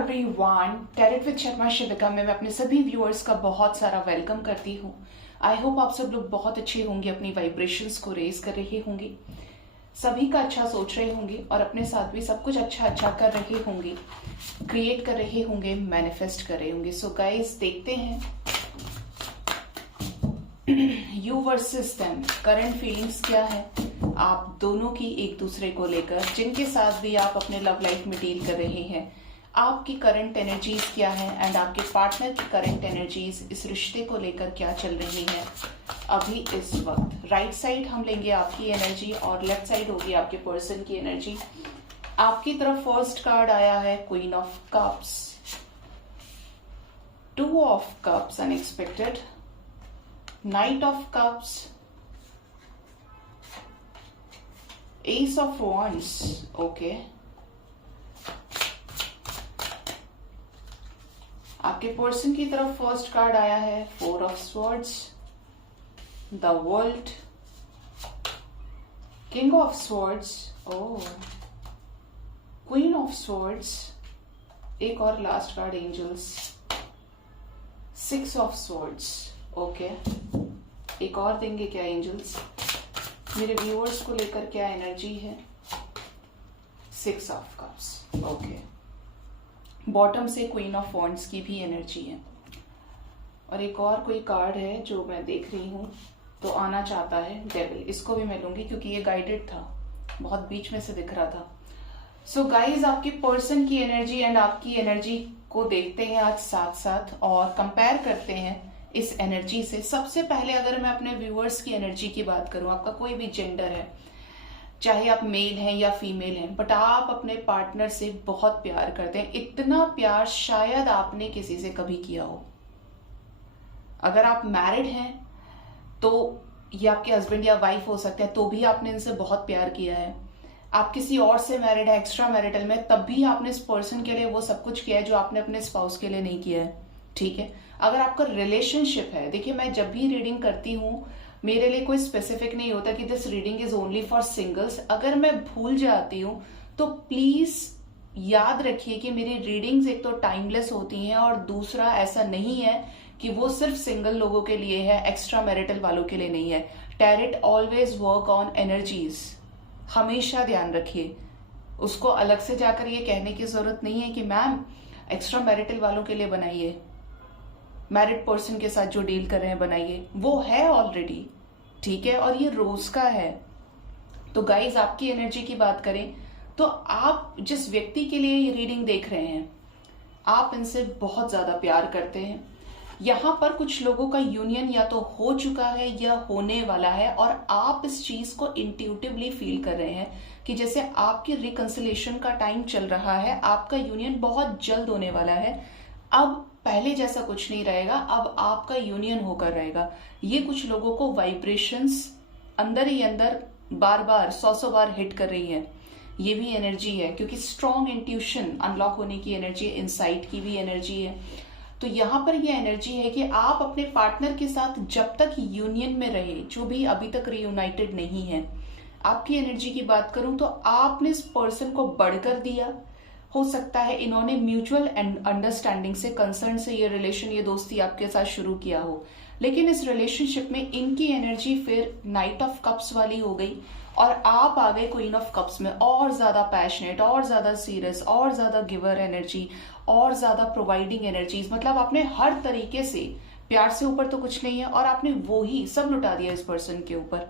Everyone, tarot with Sharma शिविका में मैं अपने सभी व्यूअर्स का बहुत सारा वेलकम करती हूँ। आई होप आप सब लोग बहुत अच्छे होंगे, अपनी वाइब्रेशंस को रेज कर रहे होंगे, सभी का अच्छा सोच रहे होंगे और अपने साथ भी सब कुछ अच्छा कर रहे होंगे, क्रिएट कर रहे होंगे, मैनिफेस्ट कर रहे होंगे। सो गाइस, देखते हैं you versus them, current feelings क्या है आप दोनों की एक दूसरे को लेकर, जिनके साथ भी आप अपने लव लाइफ में डील कर रहे हैं। आपकी करंट एनर्जीज क्या है एंड आपके पार्टनर की करंट एनर्जीज इस रिश्ते को लेकर क्या चल रही है अभी इस वक्त। राइट साइड हम लेंगे आपकी एनर्जी और लेफ्ट साइड होगी आपके पर्सन की एनर्जी। आपकी तरफ फर्स्ट कार्ड आया है queen of cups, two of cups unexpected, knight of cups, ace of wands, okay. आपके पर्सन की तरफ फर्स्ट कार्ड आया है four of swords, the world, king of swords, oh, queen of swords, एक और last card angels, six of swords, okay. एक और देंगे क्या एंजल्स, मेरे व्यूअर्स को लेकर क्या एनर्जी है, six of cups, okay. Bottom से क्वीन ऑफ वॉन्ड्स की भी एनर्जी है और एक और कोई कार्ड है जो मैं देख रही हूं तो आना चाहता है, डेविल। इसको भी मैं लूंगी क्योंकि ये गाइडेड था, बहुत बीच में से दिख रहा था। सो गाइज, आपके पर्सन की एनर्जी एंड आपकी एनर्जी को देखते हैं आज साथ साथ और कंपेयर करते हैं इस एनर्जी से। सबसे पहले अगर मैं अपने व्यूअर्स की एनर्जी की बात करूं, आपका कोई भी जेंडर है, चाहे आप मेल हैं या फीमेल हैं, बट आप अपने पार्टनर से बहुत प्यार करते हैं। इतना प्यार शायद आपने किसी से कभी किया हो। अगर आप मैरिड हैं तो ये आपके हस्बैंड या वाइफ हो सकते हैं, तो भी आपने इनसे बहुत प्यार किया है। आप किसी और से मैरिड है, एक्स्ट्रा मैरिटल में, तब भी आपने इस पर्सन के लिए वो सब कुछ किया है जो आपने अपने स्पाउस के लिए नहीं किया है, ठीक है। अगर आपका रिलेशनशिप है, देखिए मैं जब भी रीडिंग करती हूँ मेरे लिए कोई स्पेसिफिक नहीं होता कि this reading is only for singles. अगर मैं भूल जाती हूं तो प्लीज याद रखिए कि मेरी रीडिंग्स एक तो टाइमलेस होती हैं और दूसरा ऐसा नहीं है कि वो सिर्फ सिंगल लोगों के लिए है, एक्स्ट्रा मैरिटल वालों के लिए नहीं है। Tarot always work on energies, हमेशा ध्यान रखिए। उसको अलग से जाकर ये कहने की जरूरत नहीं है कि मैम एक्स्ट्रा मैरिटल वालों के लिए बनाइए, मैरिड पर्सन के साथ जो डील कर रहे हैं बनाइए, वो है ऑलरेडी, ठीक है। और ये रोज का है। तो गाइज, आपकी एनर्जी की बात करें तो आप जिस व्यक्ति के लिए ये रीडिंग देख रहे हैं, आप इनसे बहुत ज्यादा प्यार करते हैं। यहां पर कुछ लोगों का यूनियन या तो हो चुका है या होने वाला है और आप इस चीज को इंट्यूटिवली फील कर रहे हैं कि जैसे आपकी रिकंसिलेशन का टाइम चल रहा है, आपका यूनियन बहुत जल्द होने वाला है। अब पहले जैसा कुछ नहीं रहेगा, अब आपका यूनियन होकर रहेगा। ये कुछ लोगों को वाइब्रेशंस अंदर ही अंदर बार बार 100 बार हिट कर रही है। ये भी एनर्जी है क्योंकि स्ट्रॉन्ग इंट्यूशन अनलॉक होने की एनर्जी है, इनसाइट की भी एनर्जी है। तो यहाँ पर ये एनर्जी है कि आप अपने पार्टनर के साथ जब तक यूनियन में रहे, जो भी अभी तक रियूनाइटेड नहीं है, आपकी एनर्जी की बात करूं तो आपने इस पर्सन को बढ़कर दिया। हो सकता है इन्होंने म्यूचुअल अंडरस्टैंडिंग से, कंसर्न से ये रिलेशन, ये दोस्ती आपके साथ शुरू किया हो, लेकिन इस रिलेशनशिप में इनकी एनर्जी फिर नाइट ऑफ कप्स वाली हो गई और आप आ गए क्वीन ऑफ कप्स में। और ज्यादा पैशनेट, और ज्यादा सीरियस, और ज्यादा गिवर एनर्जी, और ज्यादा प्रोवाइडिंग एनर्जीज। मतलब आपने हर तरीके से, प्यार से ऊपर तो कुछ नहीं है, और आपने वो ही सब लुटा दिया इस पर्सन के ऊपर।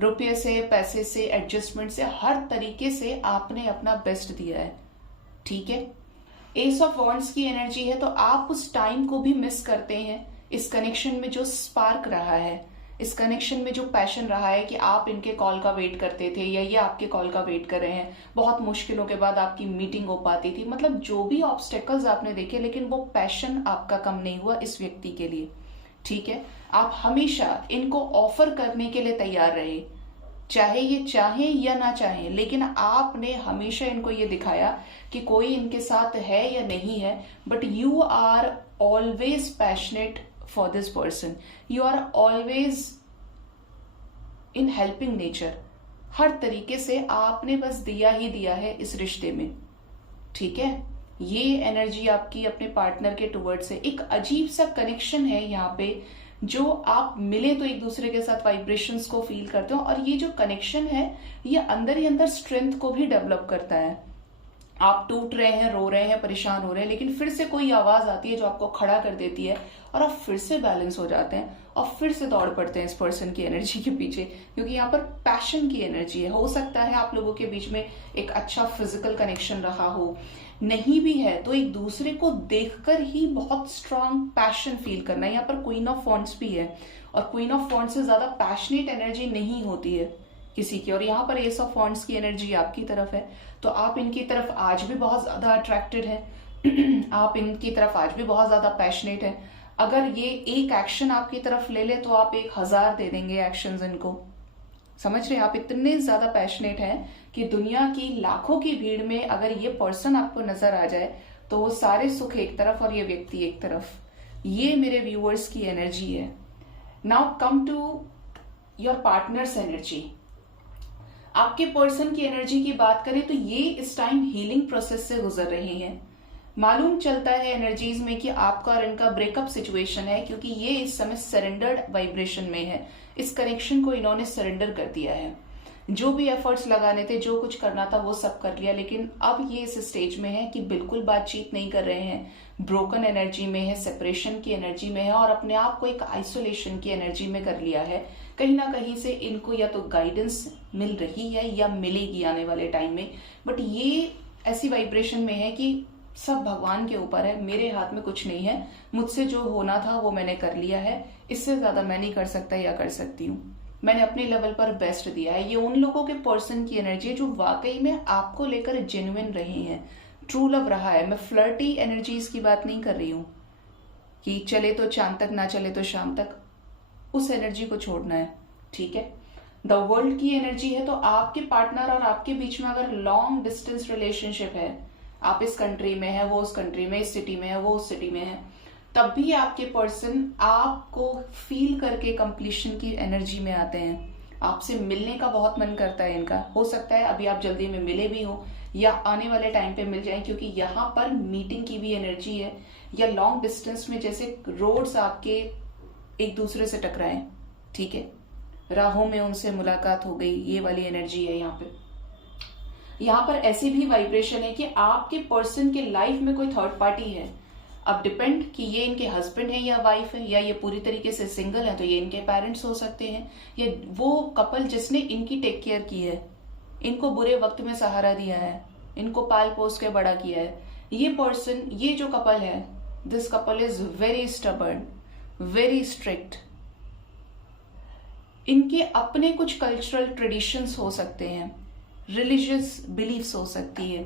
रुपये से, पैसे से, एडजस्टमेंट से, हर तरीके से आपने अपना बेस्ट दिया है, ठीक है। एस ऑफ वॉन्ड्स की एनर्जी है तो आप उस टाइम को भी मिस करते हैं। इस कनेक्शन में जो स्पार्क रहा है, इस कनेक्शन में जो पैशन रहा है कि आप इनके कॉल का वेट करते थे या ये आपके कॉल का वेट कर रहे हैं, बहुत मुश्किलों के बाद आपकी मीटिंग हो पाती थी। मतलब जो भी ऑब्स्टेकल्स आपने देखे, लेकिन वो पैशन आपका कम नहीं हुआ इस व्यक्ति के लिए, ठीक है। आप हमेशा इनको ऑफर करने के लिए तैयार रहे, चाहे ये चाहे या ना चाहे, लेकिन आपने हमेशा इनको ये दिखाया कि कोई इनके साथ है या नहीं है, but you are always passionate for this person, you are always in helping nature. हर तरीके से आपने बस दिया ही दिया है इस रिश्ते में, ठीक है। ये एनर्जी आपकी अपने पार्टनर के टुवर्ड्स है। एक अजीब सा कनेक्शन है यहाँ पे, जो आप मिले तो एक दूसरे के साथ वाइब्रेशंस को फील करते हो, और ये जो कनेक्शन है ये अंदर ही अंदर स्ट्रेंथ को भी डेवलप करता है। आप टूट रहे हैं, रो रहे हैं, परेशान हो रहे हैं, लेकिन फिर से कोई आवाज आती है जो आपको खड़ा कर देती है और आप फिर से बैलेंस हो जाते हैं और फिर से दौड़ पड़ते हैं इस पर्सन की एनर्जी के पीछे, क्योंकि यहाँ पर पैशन की एनर्जी है। हो सकता है आप लोगों के बीच में एक अच्छा फिजिकल कनेक्शन रहा हो, नहीं भी है तो एक दूसरे को देखकर ही बहुत स्ट्रांग पैशन फील करना। यहाँ पर क्वीन ऑफ वॉन्ड्स भी है, और क्वीन ऑफ वॉन्ड्स से ज्यादा पैशनेट एनर्जी नहीं होती है किसी की। और यहाँ पर एस ऑफ वॉन्ड्स की एनर्जी आपकी तरफ है, तो आप इनकी तरफ आज भी बहुत ज्यादा अट्रैक्टेड है आप इनकी तरफ आज भी बहुत ज्यादा पैशनेट है। अगर ये एक एक्शन आपकी तरफ ले ले तो आप 1000 दे देंगे एक्शंस इनको। समझ रहे हैं, आप इतने ज्यादा पैशनेट हैं कि दुनिया की लाखों की भीड़ में अगर ये पर्सन आपको नजर आ जाए तो वो सारे सुख एक तरफ और ये व्यक्ति एक तरफ। ये मेरे व्यूअर्स की एनर्जी है। Now come to your partners energy. आपके पर्सन की एनर्जी की बात करें तो ये इस टाइम हीलिंग प्रोसेस से गुजर रहे हैं। मालूम चलता है एनर्जीज में कि आपका और इनका ब्रेकअप सिचुएशन है, क्योंकि ये इस समय सरेंडर्ड वाइब्रेशन में है। इस कनेक्शन को इन्होंने सरेंडर कर दिया है। जो भी एफर्ट्स लगाने थे, जो कुछ करना था वो सब कर लिया, लेकिन अब ये इस स्टेज में है कि बिल्कुल बातचीत नहीं कर रहे हैं, ब्रोकन एनर्जी में है, सेपरेशन की एनर्जी में है, और अपने आप को एक आइसोलेशन की एनर्जी में कर लिया है। कहीं ना कहीं से इनको या तो गाइडेंस मिल रही है या मिलेगी आने वाले टाइम में, बट ये ऐसी वाइब्रेशन में है कि सब भगवान के ऊपर है, मेरे हाथ में कुछ नहीं है, मुझसे जो होना था वो मैंने कर लिया है, इससे ज्यादा मैं नहीं कर सकता या कर सकती हूँ, मैंने अपने लेवल पर बेस्ट दिया है। ये उन लोगों के पर्सन की एनर्जी है जो वाकई में आपको लेकर जेन्युइन रहे हैं, ट्रू लव रहा है। मैं फ्लर्टी एनर्जीज की बात नहीं कर रही हूँ कि चले तो चांद तक ना चले तो शाम तक, उस एनर्जी को छोड़ना है, ठीक है। द वर्ल्ड की एनर्जी है, तो आपके पार्टनर और आपके बीच में अगर लॉन्ग डिस्टेंस रिलेशनशिप है, आप इस कंट्री में है, वो उस कंट्री में, इस सिटी में है, वो उस सिटी में है, तब भी आपके पर्सन आपको फील करके कंप्लीशन की एनर्जी में आते हैं। आपसे मिलने का बहुत मन करता है इनका। हो सकता है अभी आप जल्दी में मिले भी हो या आने वाले टाइम पे मिल जाएं, क्योंकि यहाँ पर मीटिंग की भी एनर्जी है, या लॉन्ग डिस्टेंस में जैसे रोड्स आपके एक दूसरे से टकराएं, ठीक है, राहों में उनसे मुलाकात हो गई, ये वाली एनर्जी है यहाँ पे। यहाँ पर ऐसी भी वाइब्रेशन है कि आपके पर्सन के लाइफ में कोई थर्ड पार्टी है। अब डिपेंड कि ये इनके हस्बैंड है या वाइफ है, या ये पूरी तरीके से सिंगल है, तो ये इनके पेरेंट्स हो सकते हैं, या वो कपल जिसने इनकी टेक केयर की है, इनको बुरे वक्त में सहारा दिया है, इनको पाल पोस के बड़ा किया है। ये पर्सन, ये जो कपल है, this couple is very stubborn, very strict. इनके अपने कुछ कल्चरल ट्रेडिशंस हो सकते हैं, रिलीजियस बिलीफ्स हो सकती है,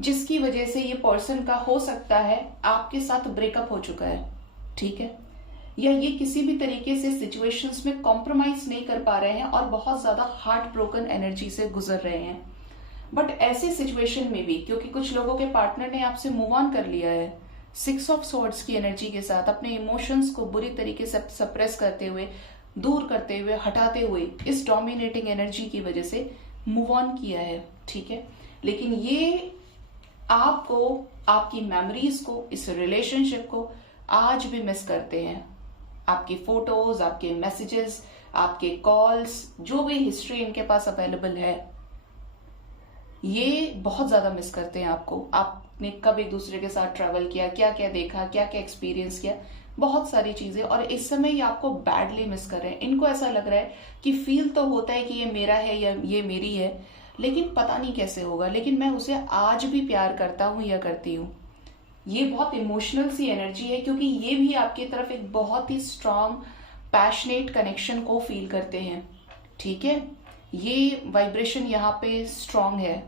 जिसकी वजह से ये पर्सन का हो सकता है आपके साथ ब्रेकअप हो चुका है, ठीक है, या ये किसी भी तरीके से सिचुएशंस में कॉम्प्रोमाइज नहीं कर पा रहे हैं और बहुत ज्यादा हार्ट ब्रोकन एनर्जी से गुजर रहे हैं। बट ऐसे सिचुएशन में भी, क्योंकि कुछ लोगों के पार्टनर ने आपसे मूव ऑन कर लिया है, 6 ऑफ स्वॉर्ड्स की एनर्जी के साथ अपने इमोशंस को बुरी तरीके से सप्रेस करते हुए, दूर करते हुए, हटाते हुए, इस डोमिनेटिंग एनर्जी की वजह से मूव ऑन किया है, ठीक है। लेकिन ये आपको, आपकी मेमोरीज को, इस रिलेशनशिप को आज भी मिस करते हैं। आपकी फोटोज, आपके मैसेजेस, आपके कॉल्स, जो भी हिस्ट्री इनके पास अवेलेबल है, ये बहुत ज्यादा मिस करते हैं आपको। आपने कब एक दूसरे के साथ ट्रैवल किया, क्या क्या देखा, क्या क्या एक्सपीरियंस किया, बहुत सारी चीजें, और इस समय ये आपको बैडली मिस कर रहे हैं। इनको ऐसा लग रहा है कि फील तो होता है कि ये मेरा है या ये मेरी है, लेकिन पता नहीं कैसे होगा, लेकिन मैं उसे आज भी प्यार करता हूं या करती हूँ। ये बहुत इमोशनल सी एनर्जी है, क्योंकि ये भी आपकी तरफ एक बहुत ही स्ट्रांग पैशनेट कनेक्शन को फील करते हैं, ठीक है। ये वाइब्रेशन यहाँ पे स्ट्रांग है।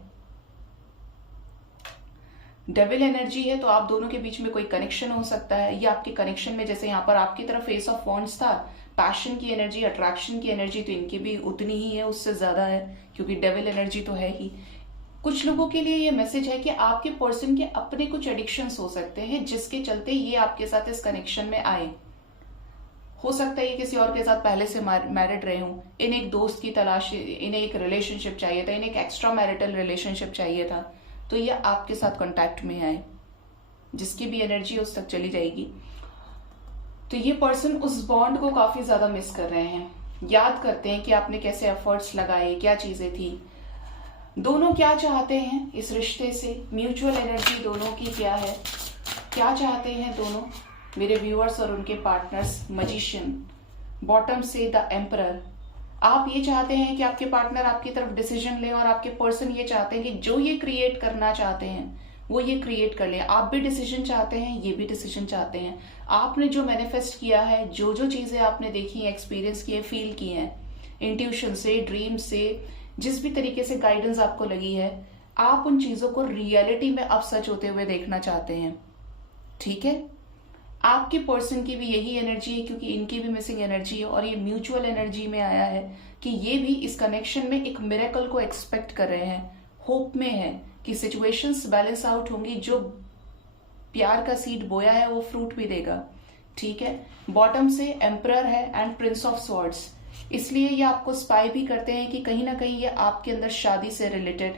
डेविल एनर्जी है, तो आप दोनों के बीच में कोई कनेक्शन हो सकता है, या आपके कनेक्शन में जैसे यहाँ पर आपकी तरफ एस ऑफ वॉन्ड्स था, पैशन की एनर्जी, अट्रैक्शन की एनर्जी तो इनकी भी उतनी ही है, उससे ज्यादा है, क्योंकि डेविल एनर्जी तो है ही। कुछ लोगों के लिए ये मैसेज है कि आपके पर्सन के अपने कुछ एडिक्शंस हो सकते हैं, जिसके चलते ये आपके साथ इस कनेक्शन में आए। हो सकता है ये किसी और के साथ पहले से मैरिड रहे हों, इन्हें एक दोस्त की तलाश, इन्हें एक रिलेशनशिप चाहिए था, इन्हें एक एक्स्ट्रा मैरिटल रिलेशनशिप चाहिए था, तो ये आपके साथ कांटेक्ट में आए, जिसकी भी एनर्जी उस तक चली जाएगी। तो ये पर्सन उस बॉन्ड को काफी ज्यादा मिस कर रहे हैं, याद करते हैं कि आपने कैसे एफर्ट्स लगाए, क्या चीजें थी, दोनों क्या चाहते हैं इस रिश्ते से, म्यूचुअल एनर्जी दोनों की क्या है, क्या चाहते हैं दोनों मेरे व्यूअर्स और उनके पार्टनर्स। मजिशियन, बॉटम से द एम्परर। आप ये चाहते हैं कि आपके पार्टनर आपकी तरफ डिसीजन ले, और आपके पर्सन ये चाहते हैं कि जो ये क्रिएट करना चाहते हैं वो ये क्रिएट कर ले। आप भी डिसीजन चाहते हैं, ये भी डिसीजन चाहते हैं। आपने जो मैनिफेस्ट किया है, जो जो चीजें आपने देखी, एक्सपीरियंस किए, फील किए हैं, इंट्यूशन से, ड्रीम से, जिस भी तरीके से गाइडेंस आपको लगी है, आप उन चीजों को रियलिटी में अब सच होते हुए देखना चाहते हैं। ठीक है, आपके पर्सन की भी यही एनर्जी है, क्योंकि इनकी भी मिसिंग एनर्जी है, और ये म्यूचुअल एनर्जी में आया है कि ये भी इस कनेक्शन में एक मिरेकल को एक्सपेक्ट कर रहे हैं, होप में है कि सिचुएशंस बैलेंस आउट होंगी, जो प्यार का सीड बोया है वो फ्रूट भी देगा। ठीक है, बॉटम से एम्परर है एंड प्रिंस ऑफ स्वॉर्ड्स, इसलिए ये आपको स्पाई भी करते हैं कि कहीं ना कहीं ये आपके अंदर शादी से रिलेटेड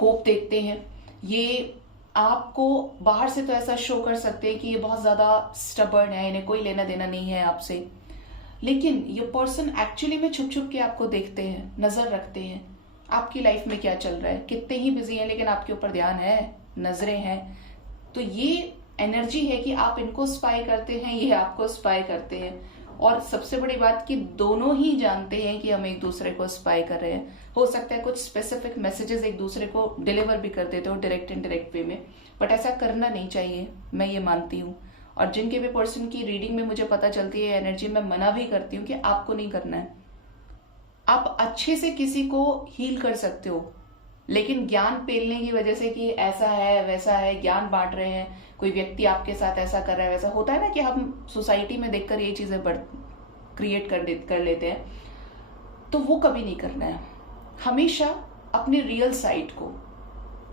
होप देखते हैं। ये आपको बाहर से तो ऐसा शो कर सकते हैं कि ये बहुत ज्यादा स्टबर्न है, इन्हें कोई लेना देना नहीं है आपसे, लेकिन ये पर्सन एक्चुअली में छुप छुप के आपको देखते हैं, नजर रखते हैं आपकी लाइफ में क्या चल रहा है, कितने ही बिजी हैं लेकिन आपके ऊपर ध्यान है, नजरें हैं। तो ये एनर्जी है कि आप इनको स्पाई करते हैं, ये आपको स्पाई करते हैं, और सबसे बड़ी बात कि दोनों ही जानते हैं कि हम एक दूसरे को स्पाई कर रहे हैं। हो सकता है कुछ स्पेसिफिक मैसेजेस एक दूसरे को डिलीवर भी कर देते हो डायरेक्ट इनडायरेक्ट वे में, बट ऐसा करना नहीं चाहिए, मैं ये मानती हूँ। और जिनके भी पर्सन की रीडिंग में मुझे पता चलती है एनर्जी, मैं मना भी करती हूँ कि आपको नहीं करना है। आप अच्छे से किसी को हील कर सकते हो, लेकिन ज्ञान पेलने की वजह से कि ऐसा है वैसा है, ज्ञान बांट रहे हैं, कोई व्यक्ति आपके साथ ऐसा कर रहा है वैसा, होता है ना कि हम सोसाइटी में देखकर ये चीजें क्रिएट कर लेते हैं, तो वो कभी नहीं करना है। हमेशा अपने रियल साइड को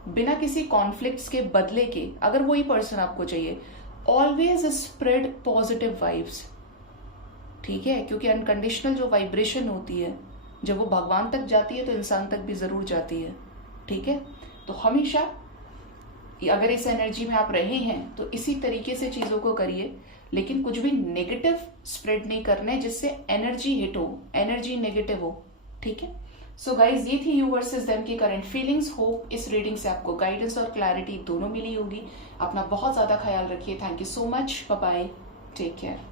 बिना किसी कॉन्फ्लिक्ट्स के बदले के, अगर वही पर्सन आपको चाहिए, ऑलवेज स्प्रेड पॉजिटिव वाइब्स। ठीक है, क्योंकि अनकंडीशनल जो वाइब्रेशन होती है, जब वो भगवान तक जाती है तो इंसान तक भी जरूर जाती है। ठीक है, तो हमेशा अगर इस एनर्जी में आप रहे हैं तो इसी तरीके से चीजों को करिए, लेकिन कुछ भी नेगेटिव स्प्रेड नहीं करना है जिससे एनर्जी हिट हो, एनर्जी नेगेटिव हो। ठीक है, सो गाइज, ये थी यू वर्सेस देम की करंट फीलिंग्स। होप इस रीडिंग से आपको गाइडेंस और क्लैरिटी दोनों मिली होगी। अपना बहुत ज्यादा ख्याल रखिए। Thank you so much, bye bye, take care.